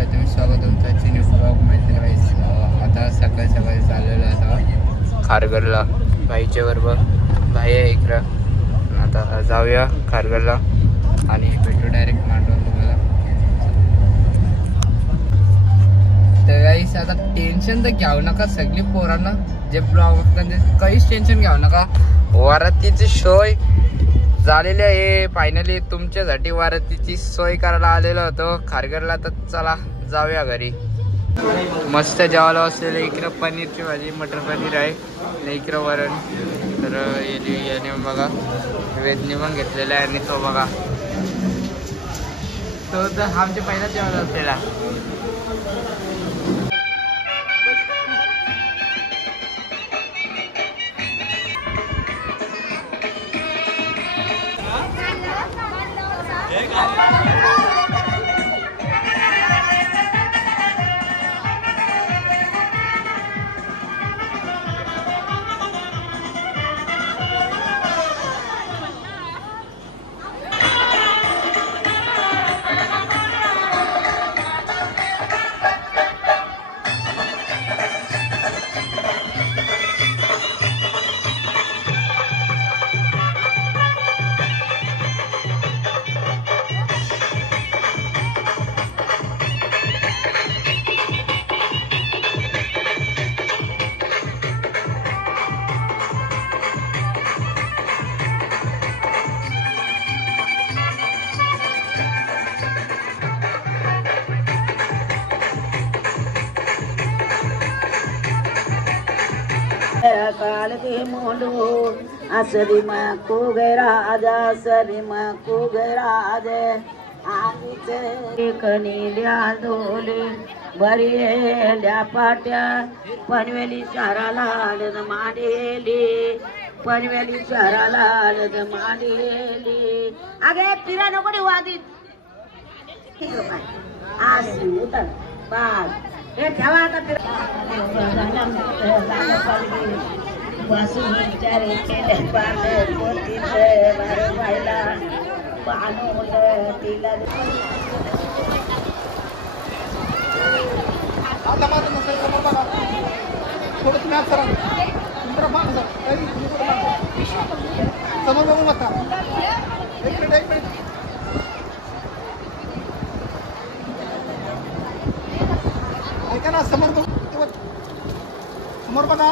नमस्कार, तुम्ही स्वागत तुमचं चिनी ब्लॉग मध्ये गाईस. आता सकाळी सकाळी चाललेलो आता खारघरला भाईच्या बरोबर. भाई आहे इकडं. आता जाऊया खारघरला आणि भेटू डायरेक्ट मांडून तुम्हाला. तर गाईस आता टेन्शन तर घ्यावं नका सगळी पोरांना जे ब्लॉग बघतात ते काहीच टेन्शन घ्यावं नका. वरातीची सोय झालेली आहे फायनली. तुमच्यासाठी वरातीची सोय करायला आलेलो होतो खारघरला. तर चला जाऊया घरी. मस्त जेवायला असलेलं इकडं पनीरची भाजी, मटर पनीर आहे आणि इकडं वरण. तर याने बघा वेदने पण घेतलेला आहे आणि तो बघा तो तर आमच्या पहिलाच जेवायला असलेला. काल के मोलू असरी में को गैराज, असरी में को गैराज. आईचे कनील्या धोले बरेल्या पाट्या पनवेली शहराला आलद माडेली, पनवेली शहराला आलद माडेली. अगे पिरा नको वादीत आज उतर बाग हे ठेवा आता. बसून विचारे केले पाहत पोतीचं बार व्हायला पाहणं तिला. ऐका ना समोर बघा.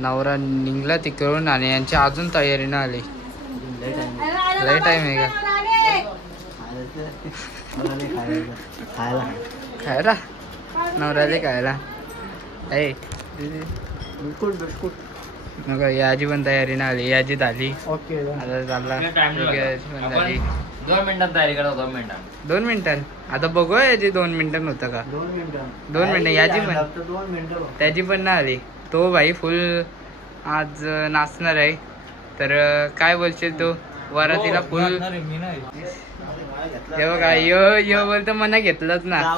नवरा निघला तिकडून आणि यांची अजून तयारी ना आली. लय टाइम आहे का खायला नवऱ्याला खायला. मग याची पण तयारी ना आली. याची झाली. ओके आता चालला. 2 मिनिटात तयारी करा. 2 मिनिटात 2 मिनिटात आता बघू याची 2 मिनिटात होतं का. 2 मिनिटं याची पण त्याची पण ना आली. तो भाई फुल आज नाचणार आहे. तर काय बोलशील तू वरातीला फुल. हे बघा यो बोलतो मना घेतलंच ना आता.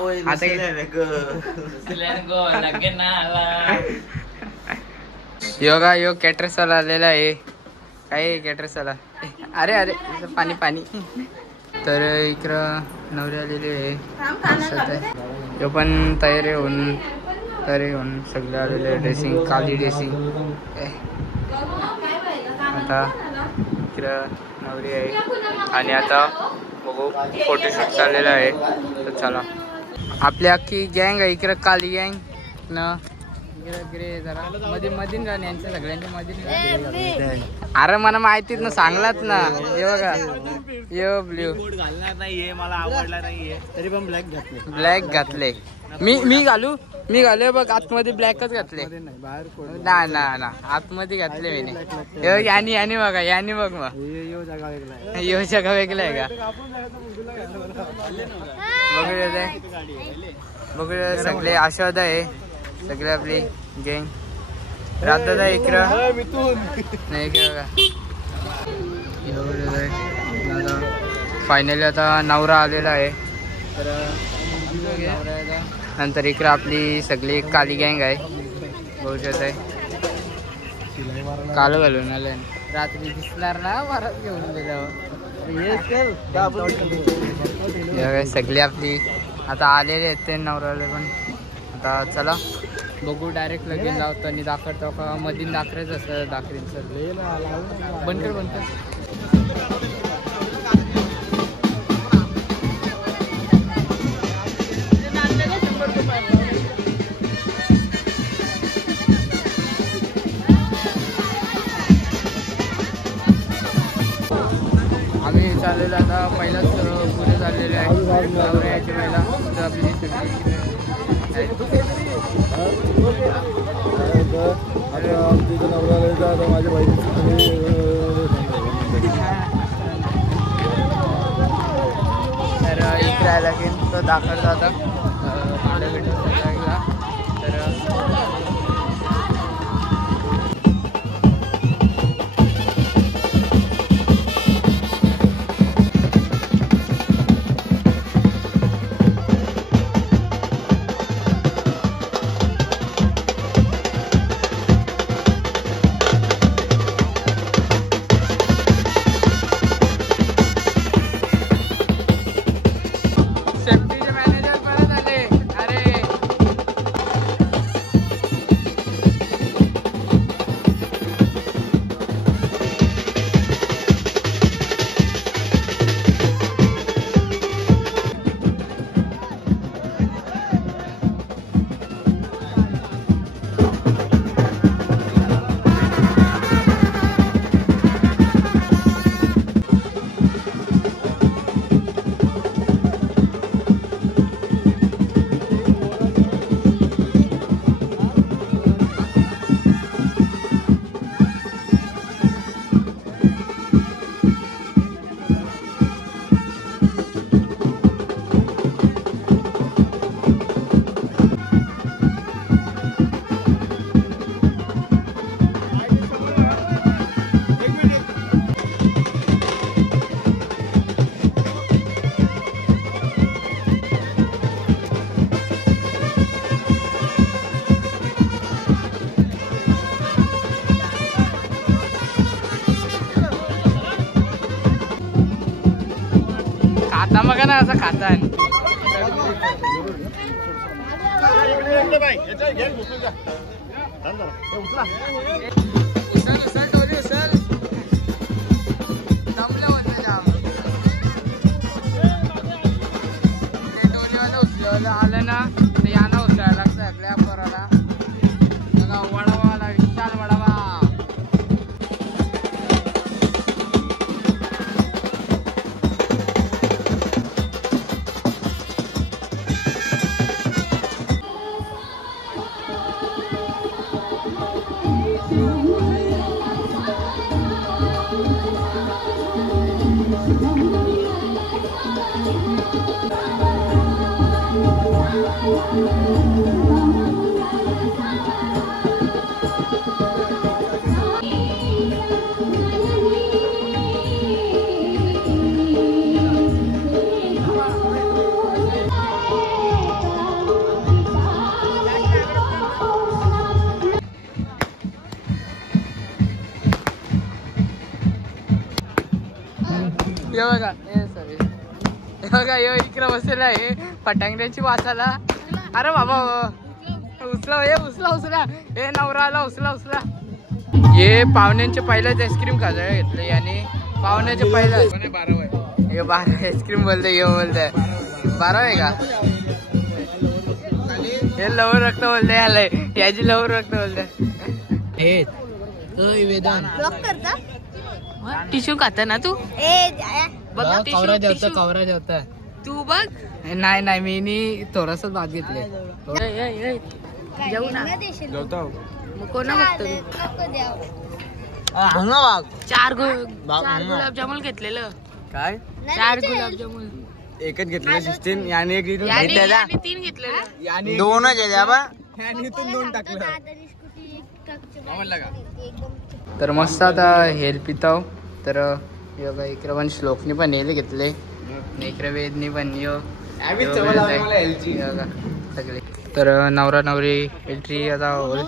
योगा योग कॅटरसला आलेला आहे. काय कॅटरसला? अरे अरे पाणी पाणी. तर इकडं नवरी आलेली आहे. यो पण तयारी होऊन सगळे आलेले. ड्रेसिंग काली ड्रेसिंग. आता इकडं नवरी आहे आणि आता बघू फोटोशूट चाललेला आहे. तर चला आपली अख्खी गँग आहे इकडं. काली गँग न इकडे जरा मध्ये मधीन राहणे यांच्या सगळ्यांच्या मध्ये. अरे मला माहितीत ना सांगलाच ना. हे बघा यो ब्ल्यू घालणार नाहीये, मला आवडला नाहीये तरी पण ब्लॅक घातले. मी घालू बघ आतमध्ये ब्लॅकच घातले. ना ना ना आतमध्ये घातले मी. यानी बघा यानी बघ मग यो जगा वेगळा आहे का? बघूया सगळे आशावाद आहे. सगळे आपली गँग राहतात इकडं नाही बघा. फायनली आता नवरा आलेला आहे. तर नंतर इकडं आपली सगळी काली गँग आहे. बघू शकत आहे. कालो घालून आले रात्री दिसणार ना परत घेऊन गेल्यावर. सगळी आपली आता आलेले आहेत ते नवराले पण. आता चला बघू डायरेक्ट लगेच लावतो आणि दाखवतो का मधीन दाखवायचं असं दाखवीचं. बनकर आम्ही चाललेलो आता. पहिलाच पुढे चाललेले आहे याच्या पहिला. तर आपली माझ्या बहिणी तर इकडे राहायला की तो दाखवला आता व्हिडिओ लागला. तर खाता बघा ना असं खाता. आलं ना तर यानं उचलायला लागतं सगळ्या पोराला. वडावाला विशाल वडावा. बघा बघा यो इकडे बसलेला आहे फटांगड्याची वाचाला. अरे बाबा उचला उचला हे नवरा आला उचला. हे पाहुण्यांचे पहिल्याच आईस्क्रीम खायला घेतले आणि पाहुण्याचे पहिल्याच 12 आईस्क्रीम बोलते घेऊ बोलते 12 आहे का. हे लवकर रक्त बोलते आलंय याची लवकर रक्त बोलते. टिश्यू खाता ना तू कवरा जेवता तू बघ. नाही मी थोडस भात घेतले. जेवू ना कोणा बघतो 4 गुलाबजामुन घेतलेलं. काय 4 गुलाबजामुन एकच घेतलेलं 16 आणि एक 3 घेतलेलं 2च आहे बा. दोन टाकलं तर मस्त आता हेल पिताव. तर योगा इकडे पण श्लोकनी पण हेल घेतले इकडे वेदनी पण सगळे. तर नवरा नवरी एंट्री आता होल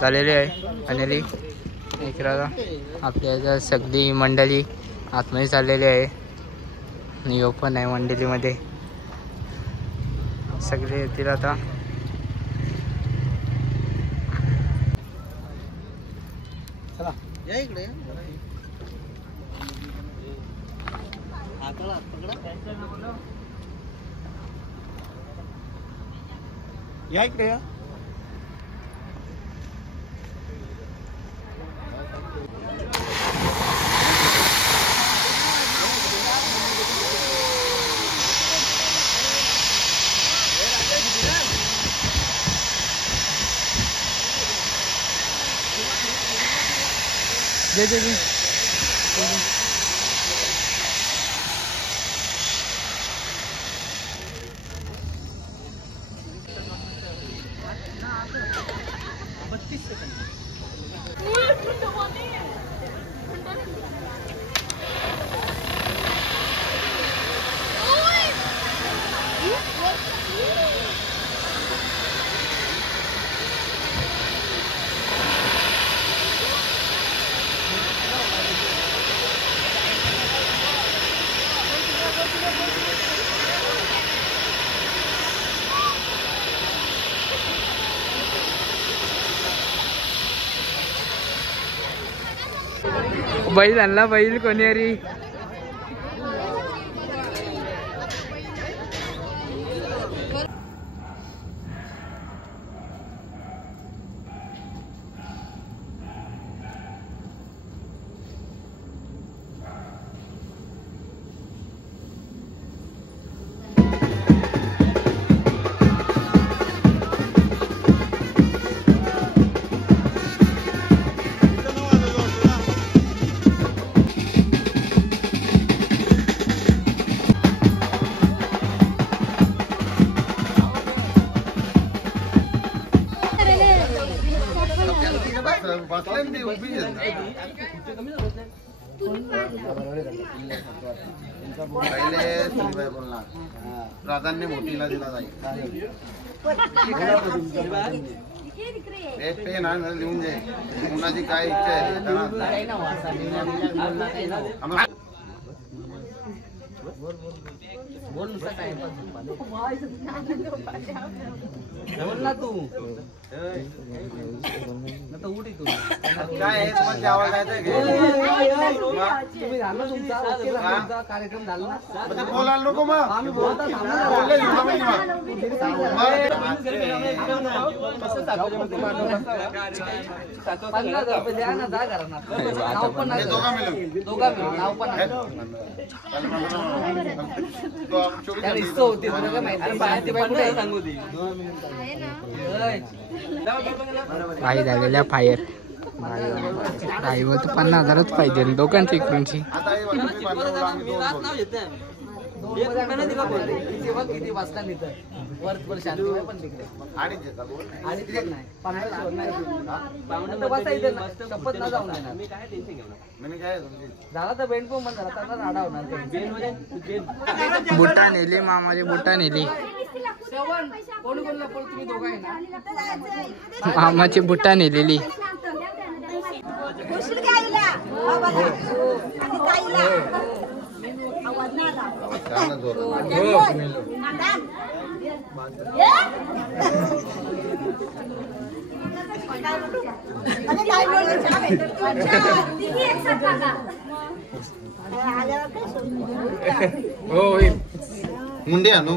झालेली आहे फायनली. इकडे आता आपल्या सगळी मंडळी आतमध्ये चाललेली आहे. योग पण आहे मंडळीमध्ये सगळे येतील आता. या इकडे या. बैल आणला बैल कोणी अरे प्राधान्य मोठीला दिला जाईल. पेन लिहून जाईल कुणाची काय इच्छा आहे. बोल ना तू काय आवाज कार्यक्रम झाला बोलायला नको मग आम्ही बोलता काही झालेल्या फायर काही व 50,000च पाहिजे दोघांची इकडूनची. किती वाजता लिहित वर शांती पण तिकडे शपथ ना जाऊन झाला तर बेंड पण झाला तर राडा होणार. बुटा नेली मामाची बुटा नेली मामाची बुटा नेलेली. मुंडे आणू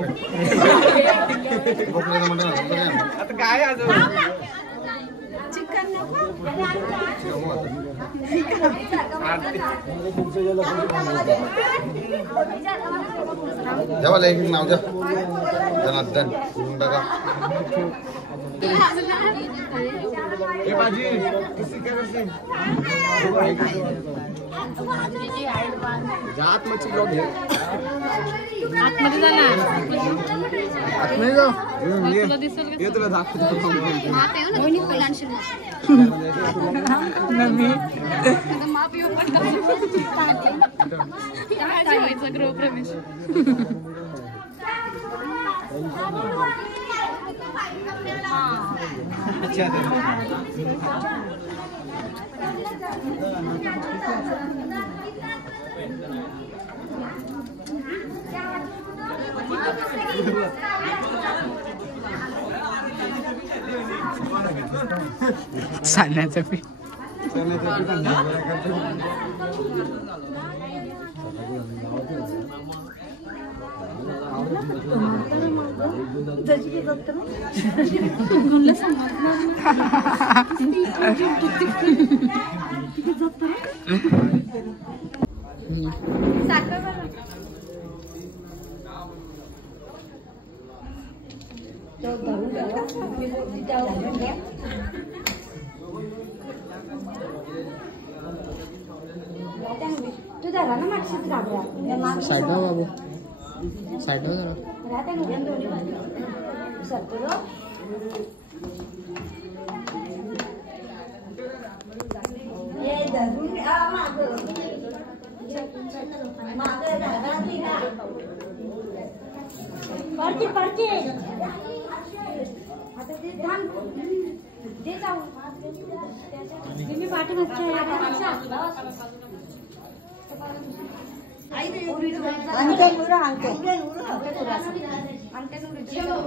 आता काय अजून जेव्हा एक नाव द्या जनार्दन बघा आतमध्ये ब्लॉग घे आतमध्ये जा ना आतमध्ये जाऊ तुला दिसेल ये तुला दाखवतो माप येऊ पण गृहप्रवेश सांगण्याचं पीठ तू जरा ना मागशील साईड बाबू साईड जरा पडते पडते आता ते धान दे जाऊ मी पाठीमागच्या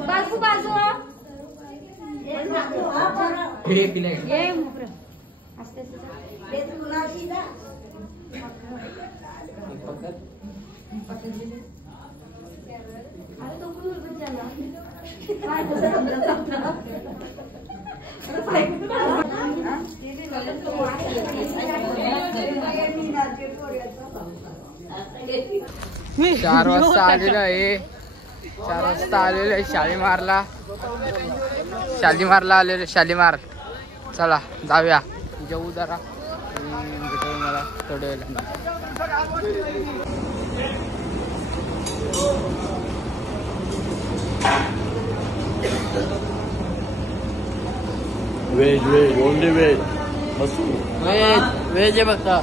बाजू बाजू चार वाजता आलेलं आहे 4 वाजता आलेलं आहे शालीमारला आलेलं शालीमार चला जाऊया जेऊ जरा भेटू मला थोड्या वेळेला वेज ओनली वेज वेज आहे बघता